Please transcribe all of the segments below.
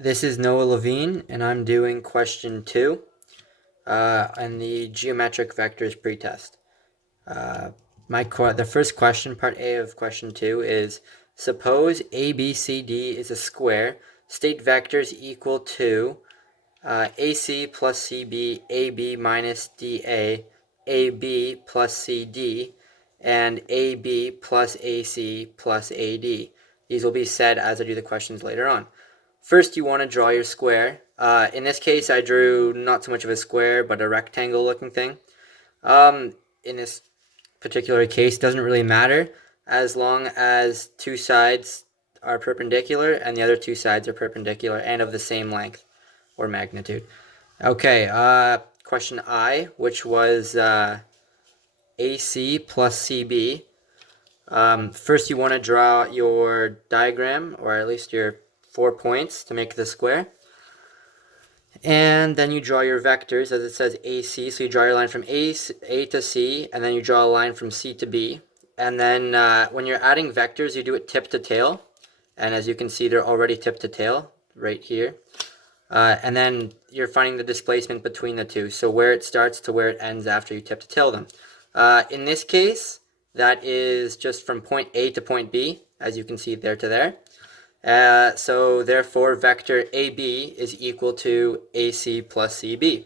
This is Noah Levine, and I'm doing question 2 on the geometric vectors pretest. The first question, part A of question 2, is suppose ABCD is a square. State vectors equal to AC plus CB, AB minus DA, AB plus CD, and AB plus AC plus AD. These will be said as I do the questions later on. First, you want to draw your square. In this case, I drew not so much of a square, but a rectangle looking thing. In this particular case, it doesn't really matter as long as two sides are perpendicular and the other two sides are perpendicular and of the same length or magnitude. Okay, question I, which was AC plus CB. First, you want to draw your diagram, or at least your 4 points to make the square. And then you draw your vectors, as it says AC. So you draw your line from A to C, and then you draw a line from C to B. And then when you're adding vectors, you do it tip to tail. And as you can see, they're already tip to tail right here. And then you're finding the displacement between the two. So where it starts to where it ends after you tip to tail them. In this case, that is just from point A to point B, as you can see there to there. So therefore, vector AB is equal to AC plus CB.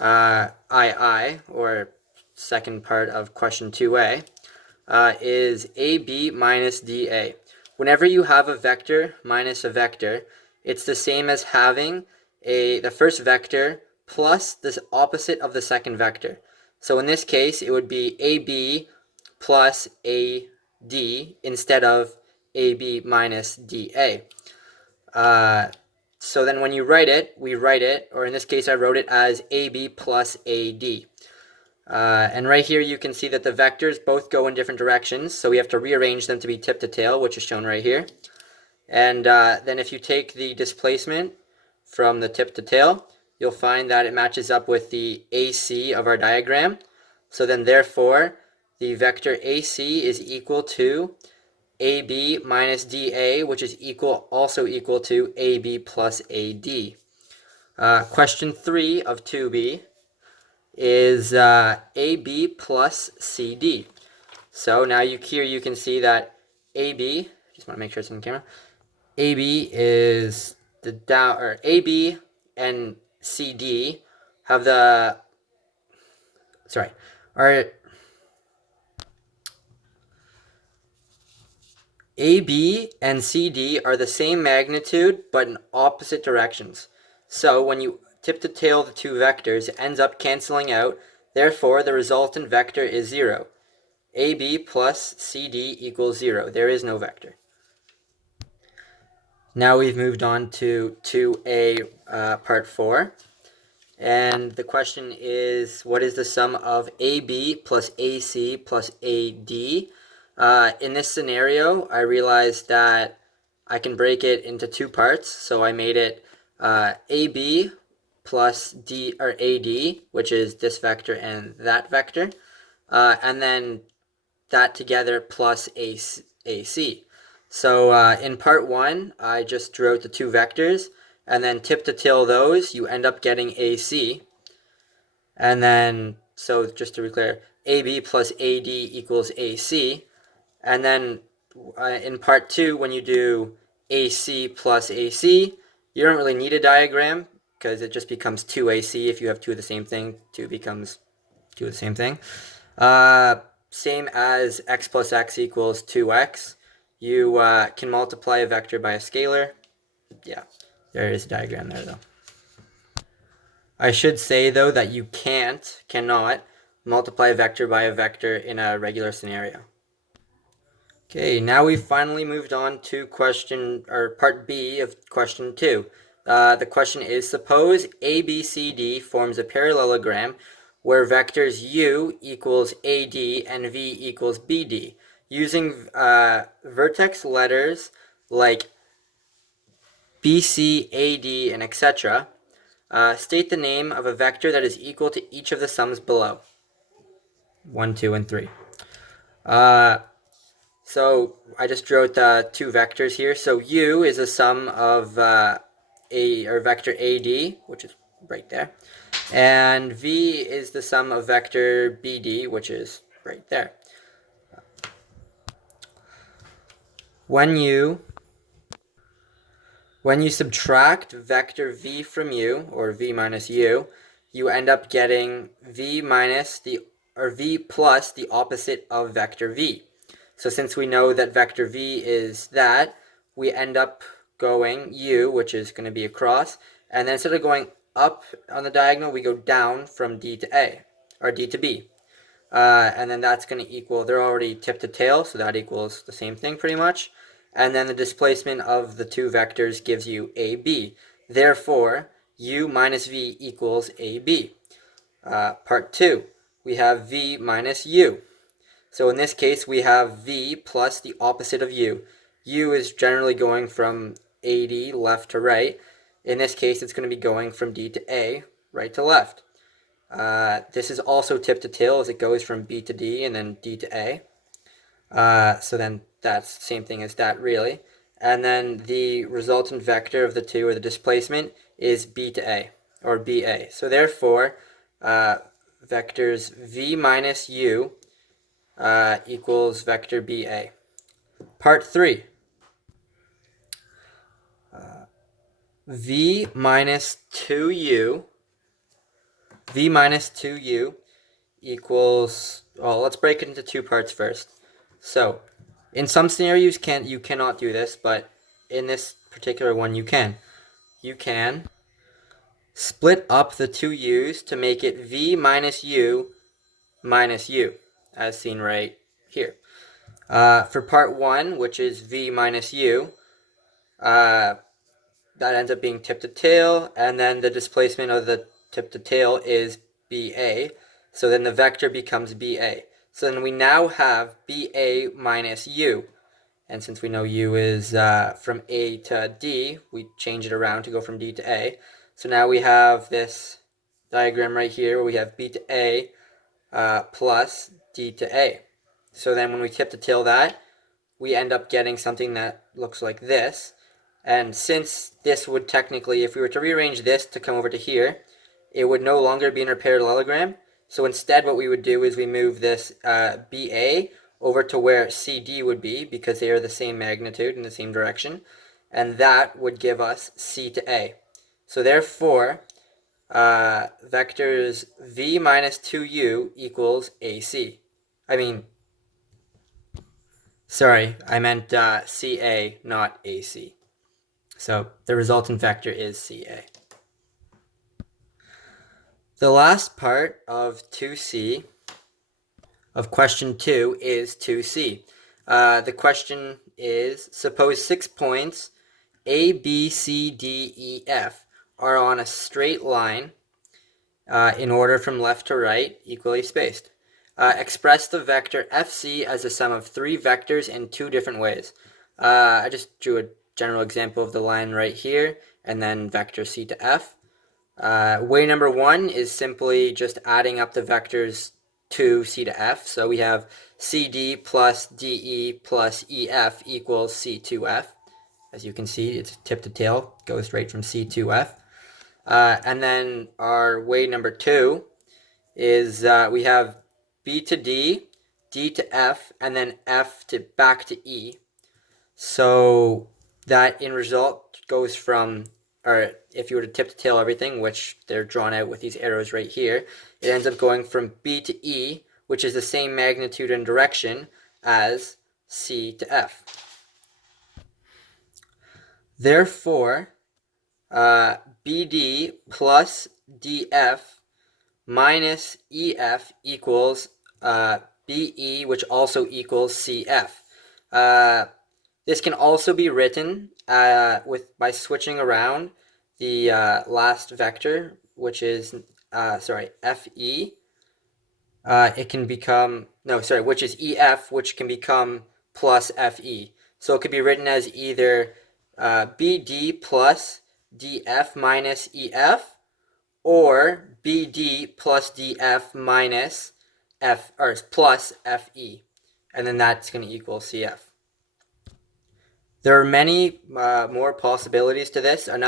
II, or second part of question 2A, is AB minus DA. Whenever you have a vector minus a vector, it's the same as having the first vector plus the opposite of the second vector. So in this case, it would be AB plus AD instead of AB minus DA. So then when you write it, we write it, or in this case I wrote it as AB plus AD. And right here you can see that the vectors both go in different directions, so we have to rearrange them to be tip to tail, which is shown right here. And then if you take the displacement from the tip to tail, you'll find that it matches up with the AC of our diagram. So then therefore, the vector AC is equal to AB minus DA, which is also equal to AB plus AD. Question 3 of 2B is AB plus CD. So now here you can see that AB, just want to make sure it's in the camera, AB is the down, or AB and CD have the, are AB and CD are the same magnitude but in opposite directions. So when you tip to tail the two vectors, it ends up canceling out. Therefore, the resultant vector is 0. AB plus CD equals 0. There is no vector. Now we've moved on to 2A part 4. And the question is, what is the sum of AB plus AC plus AD? In this scenario, I realized that I can break it into two parts. So I made it AB plus D, or AD, which is this vector and that vector. And then that together plus AC. So in part 1, I just drew out the two vectors, and then tip to tail those, you end up getting AC. And then, so just to be clear, AB plus AD equals AC. And then in part 2, when you do AC plus AC, you don't really need a diagram because it just becomes 2AC. If you have two of the same thing, 2 becomes 2 of the same thing. Same as x plus x equals 2x. You can multiply a vector by a scalar. Yeah, there is a diagram there though. I should say though that you cannot multiply a vector by a vector in a regular scenario. Okay, now we've finally moved on to part B of question 2. The question is, suppose ABCD forms a parallelogram where vectors U equals AD and V equals BD. Using vertex letters like BC, AD, and etc., state the name of a vector that is equal to each of the sums below. 1, 2, and 3. So I just wrote two vectors here. So U is a sum of vector AD, which is right there, and V is the sum of vector BD, which is right there. When you subtract vector V from U, or V minus U, you end up getting V plus the opposite of vector V. So since we know that vector V is that, we end up going U, which is going to be across, and then instead of going up on the diagonal, we go down from D to A, or D to B. And then that's going to equal, they're already tip to tail, so that equals the same thing pretty much. And then the displacement of the two vectors gives you AB. Therefore, U minus V equals AB. Part 2, we have V minus U. So in this case, we have V plus the opposite of U. U is generally going from AD, left to right. In this case, it's going to be going from D to A, right to left. This is also tip to tail as it goes from B to D and then D to A. So then that's the same thing as that, really. And then the resultant vector of the two, or the displacement, is B to A, or BA. So therefore, vectors V minus U equals vector BA. Part 3. V minus 2U equals, well, let's break it into two parts first. So, in some scenarios you cannot do this, but in this particular one you can. You can split up the two U's to make it V minus U, as seen right here. For part 1, which is V minus U, that ends up being tip to tail, and then the displacement of the tip to tail is BA, so then the vector becomes BA. So then we now have BA minus U, and since we know U is from A to D, we change it around to go from D to A. So now we have this diagram right here where we have B to A plus D to A. So then when we tip to tail that, we end up getting something that looks like this. And since this would technically, if we were to rearrange this to come over to here, it would no longer be in our parallelogram. So instead what we would do is we move this BA over to where CD would be, because they are the same magnitude in the same direction. And that would give us C to A. So therefore, vectors V minus 2U equals AC. Sorry, I meant CA, not AC. So the resultant vector is CA. The last part of 2C, of question 2, is 2C. The question is, suppose 6 points A, B, C, D, E, F are on a straight line in order from left to right, equally spaced. Express the vector FC as a sum of 3 vectors in 2 different ways. I just drew a general example of the line right here, and then vector C to F. Way number 1 is simply just adding up the vectors to C to F. So we have CD plus DE plus EF equals C to F. As you can see, it's tip to tail, goes straight from C to F. And then our way number 2 is we have B to D, D to F, and then F to back to E. So that in result goes from, or if you were to tip to tail everything, which they're drawn out with these arrows right here, it ends up going from B to E, which is the same magnitude and direction as C to F. Therefore, BD plus DF minus EF equals BE, which also equals CF. This can also be written by switching around the last vector, which is FE. It can become which is EF, which can become plus FE. So it could be written as either BD plus DF minus EF, or BD plus DF minus plus FE, and then that's going to equal CF. There are many more possibilities to this. Another